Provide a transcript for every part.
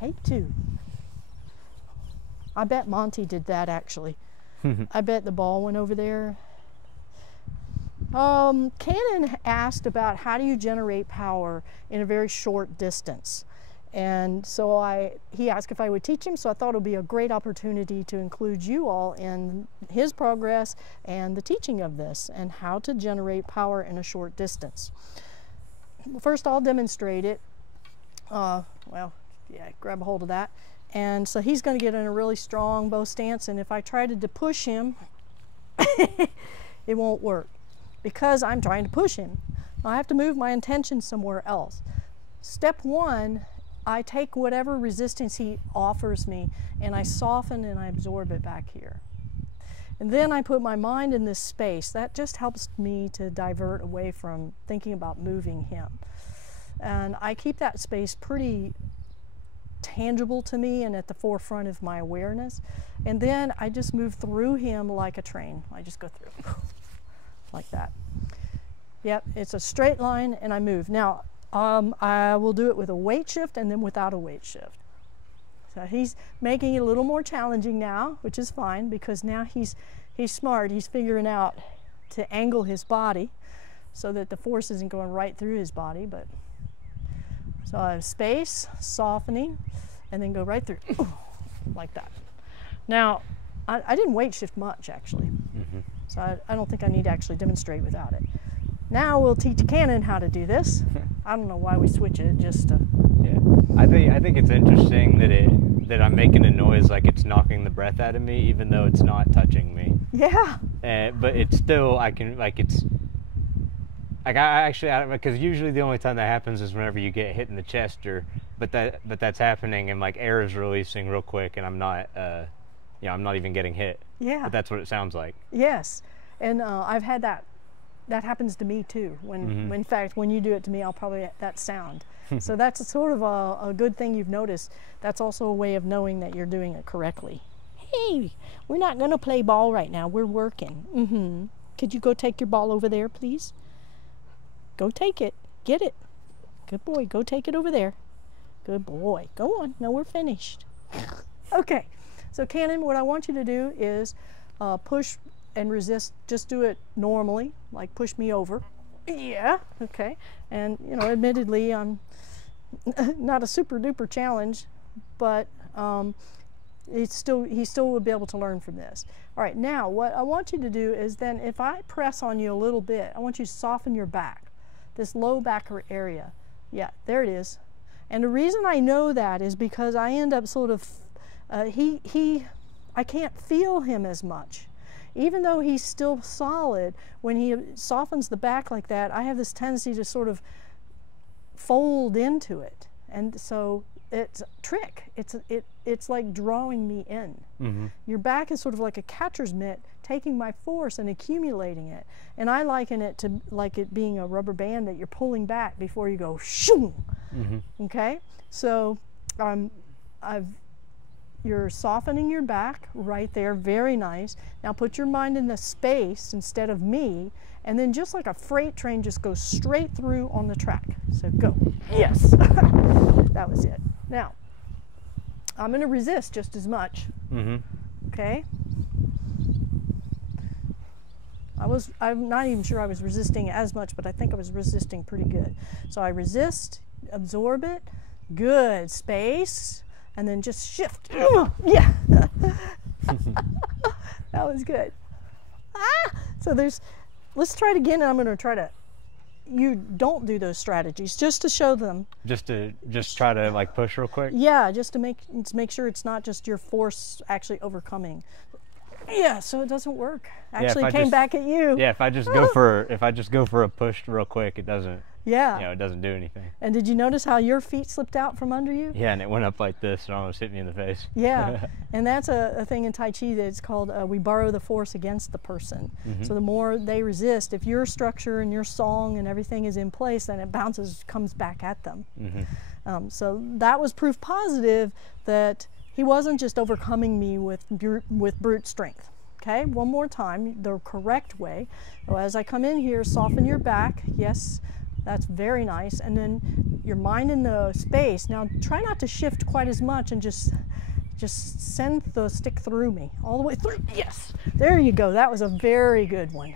Take 2. I bet Monty did that actually. I bet the ball went over there. Cannon asked about how do you generate power in a very short distance. And so he asked if I would teach him, so I thought it would be a great opportunity to include you all in his progress and the teaching of this and how to generate power in a short distance. First, I'll demonstrate it. Well, yeah, grab a hold of that. And so he's going to get in a really strong bow stance, and if I try to push him, it won't work because I'm trying to push him. I have to move my intention somewhere else. Step 1, I take whatever resistance he offers me and I soften and I absorb it back here. And then I put my mind in this space. That just helps me to divert away from thinking about moving him. And I keep that space pretty tangible to me and at the forefront of my awareness. And then I just move through him like a train. I just go through like that. Yep, it's a straight line and I move. Now, I will do it with a weight shift and then without a weight shift. So he's making it a little more challenging now, which is fine because now he's smart. He's figuring out to angle his body so that the force isn't going right through his body. But so I have space, softening, and then go right through like that. Now, I didn't weight shift much actually, so I don't think I need to actually demonstrate without it. Now we'll teach Cannon how to do this. I don't know why we switch it, just to... Yeah, I think it's interesting that I'm making a noise like it's knocking the breath out of me, even though it's not touching me. Yeah. But it's still, I can, like, it's... Like, because usually the only time that happens is whenever you get hit in the chest, but that's happening and, like, air is releasing real quick and I'm not, I'm not even getting hit. Yeah. But that's what it sounds like. Yes. And I've had that happens to me too. When in fact, when you do it to me, I'll probably that sound. So that's sort of a good thing you've noticed. That's also a way of knowing that you're doing it correctly. Hey, we're not going to play ball right now. We're working. Could you go take your ball over there, please? Go take it. Get it. Good boy. Go take it over there. Good boy. Go on. No, we're finished. Okay. So Cannon, what I want you to do is push and resist. Just do it normally, like push me over. Yeah, okay. And admittedly, I'm not a super duper challenge, but he still will be able to learn from this. All right, now what I want you to do is then if I press on you a little bit, I want you to soften your back, this low back area. Yeah, there it is. And the reason I know that is because I end up sort of, I can't feel him as much. Even though he's still solid, when he softens the back like that, I have this tendency to sort of fold into it. And so it's a trick. It's like drawing me in. Your back is sort of like a catcher's mitt, taking my force and accumulating it. And I liken it to like it being a rubber band that you're pulling back before you go shoo. Okay? So you're softening your back right there, very nice. Now put your mind in the space instead of me, and then just like a freight train, just go straight through on the track. So go. Yes. That was it. Now, I'm going to resist just as much. Okay? I'm not even sure I was resisting as much, but I think I was resisting pretty good. So I resist, absorb it, good, space, and then just shift. Yeah. That was good. So let's try it again, and I'm going to try to, you don't do those strategies, just to show them. Just try to like push real quick? Yeah, just to make sure it's not just your force actually overcoming. Yeah, so it doesn't work. Actually, it came back at you. Yeah, if I just go for a push real quick, it doesn't. Yeah. It doesn't do anything. And did you notice how your feet slipped out from under you? Yeah, and it went up like this and almost hit me in the face. Yeah, and that's a thing in Tai Chi that's called we borrow the force against the person. So the more they resist, if your structure and your song and everything is in place, then it comes back at them. So that was proof positive that he wasn't just overcoming me with brute strength. Okay, one more time, the correct way. So as I come in here, soften your back. Yes. That's very nice. And then you're minding the space. Now try not to shift quite as much and just send the stick through me, all the way through. Yes, there you go. That was a very good one.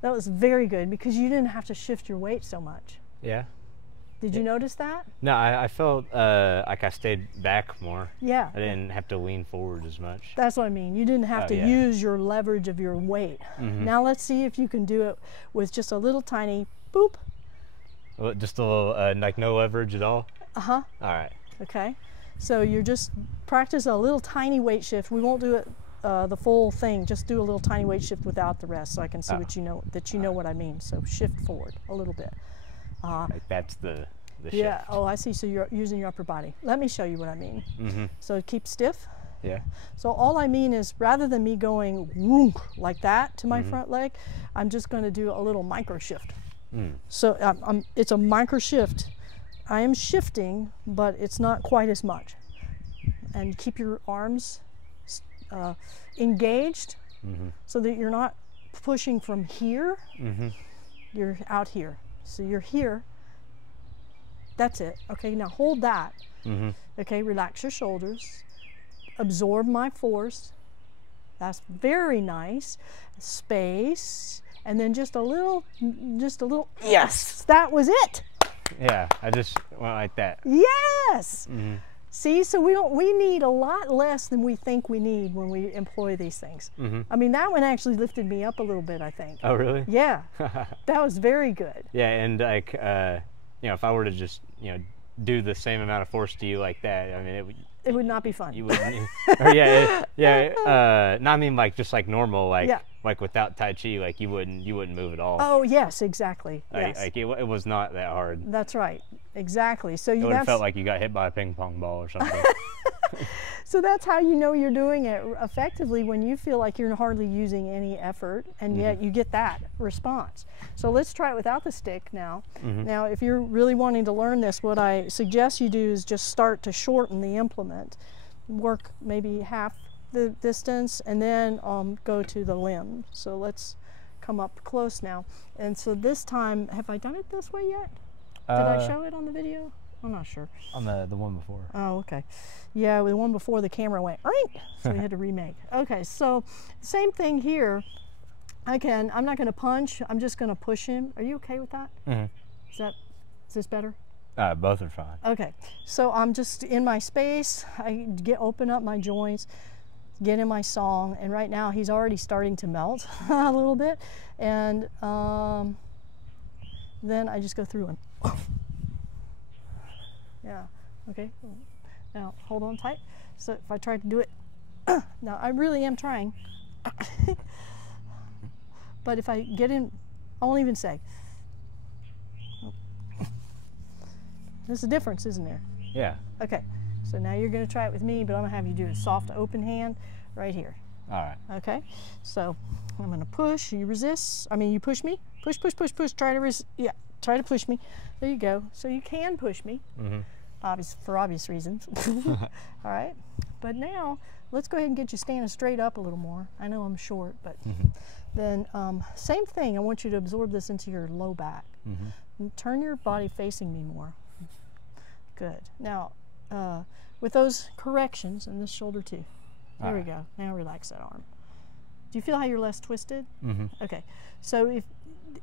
That was very good because you didn't have to shift your weight so much. Yeah. Did you notice that? No, I felt like I stayed back more. Yeah. I didn't have to lean forward as much. That's what I mean. You didn't have to use your leverage of your weight. Now let's see if you can do it with just a little tiny boop. Well, just a little, like no leverage at all? Uh-huh. All right. Okay. So you're just practice a little tiny weight shift. We won't do it the full thing. Just do a little tiny weight shift without the rest so I can see what you know, that you know what I mean. So shift forward a little bit. Like that's the shift. Yeah, oh, I see. So you're using your upper body. Let me show you what I mean. So keep stiff. Yeah. So all I mean is rather than me going whoop, like that to my front leg, I'm just going to do a little micro shift. So it's a micro shift. I am shifting, but it's not quite as much. And keep your arms engaged so that you're not pushing from here. You're out here. So you're here. That's it. Okay, now hold that. Okay, relax your shoulders. Absorb my force. That's very nice. Space. And then just a little, yes, that was it. Yeah, I just went like that. Yes. See, so we need a lot less than we think we need when we employ these things. I mean, that one actually lifted me up a little bit, I think. Oh, really? Yeah, that was very good. Yeah, and like, you know, if I were to just, you know, do the same amount of force to you like that, I mean, it would not be fun. You wouldn't. Or yeah. No, I mean like just like normal, like like without Tai Chi, like you wouldn't move at all. Oh yes, exactly. Yes. Like it was not that hard. That's right. Exactly. So you would have felt like you got hit by a ping pong ball or something. So that's how you know you're doing it effectively, when you feel like you're hardly using any effort, and yet you get that response. So let's try it without the stick now. Now, if you're really wanting to learn this, what I suggest you do is just start to shorten the implement. Work maybe half the distance and then go to the limb. So let's come up close now. And so this time, have I done it this way yet? Did I show it on the video? I'm not sure. On the one before. Oh, okay. Yeah, the one before the camera went, so we had to remake. Okay, so same thing here. I'm not going to punch. I'm just going to push him. Are you okay with that? Is this better? Both are fine. Okay, so I'm just in my space. I open up my joints, get in my song, and right now he's already starting to melt a little bit, and then I just go through him. Yeah, okay. Now hold on tight. So if I try to do it, now I really am trying. But if I get in, I won't even say. There's a difference, isn't there? Yeah. Okay, so now you're going to try it with me, but I'm going to have you do a soft open hand right here. All right. Okay, so I'm going to push. You resist. I mean, you push me. Push, push, push, push. Try to resist. Yeah, try to push me. There you go. So you can push me, for obvious reasons. All right, but now let's go ahead and get you standing straight up a little more. I know I'm short, but then same thing. I want you to absorb this into your low back. And turn your body facing me more. Good. Now, with those corrections, and this shoulder too. There we go. Now relax that arm. Do you feel how you're less twisted? Okay. So if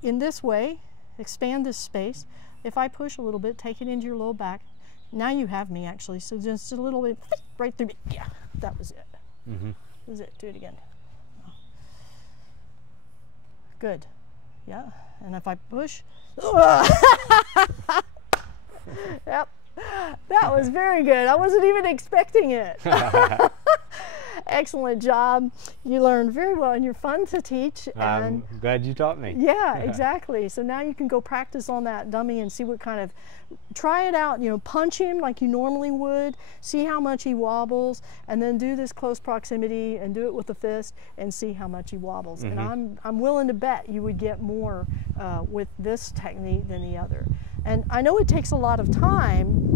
in this way, expand this space. If I push a little bit, take it into your low back. Now you have me actually. So just a little bit right through me. Yeah, that was it. That was it. Do it again. Good. Yeah. And if I push, yep. That was very good. I wasn't even expecting it. Excellent job. You learned very well, and you're fun to teach. And I'm glad you taught me. Yeah, exactly. So now you can go practice on that dummy and see what kind of, try it out, you know, punch him like you normally would, see how much he wobbles, and then do this close proximity and do it with the fist and see how much he wobbles. And I'm willing to bet you would get more with this technique than the other. And I know it takes a lot of time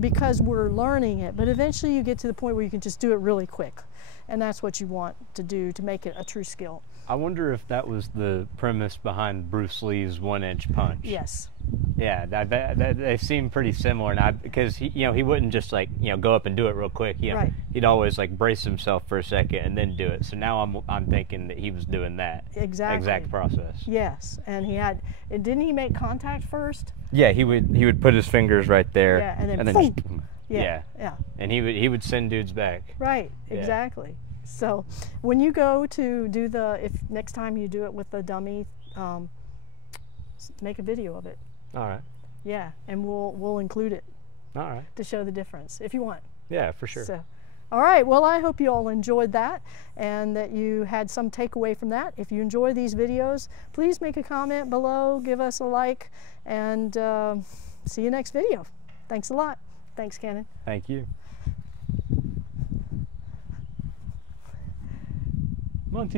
because we're learning it, but eventually you get to the point where you can just do it really quick. And that's what you want to do to make it a true skill. I wonder if that was the premise behind Bruce Lee's 1-inch punch. Yes. Yeah, they seem pretty similar, and because he wouldn't just like go up and do it real quick. Right. He'd always like brace himself for a second and then do it. So now I'm thinking that he was doing that exact process. Yes, and didn't he make contact first? Yeah, he would put his fingers right there. Yeah, and then just, yeah, and he would send dudes back. Right, Yeah. exactly. So when you go to do if next time you do it with the dummy, make a video of it. All right. Yeah, and we'll include it. All right. To show the difference if you want. Yeah, for sure. So, all right. Well, I hope you all enjoyed that and that you had some takeaway from that. If you enjoy these videos, please make a comment below, give us a like, and see you next video. Thanks a lot. Thanks, Cannon. Thank you. Come on,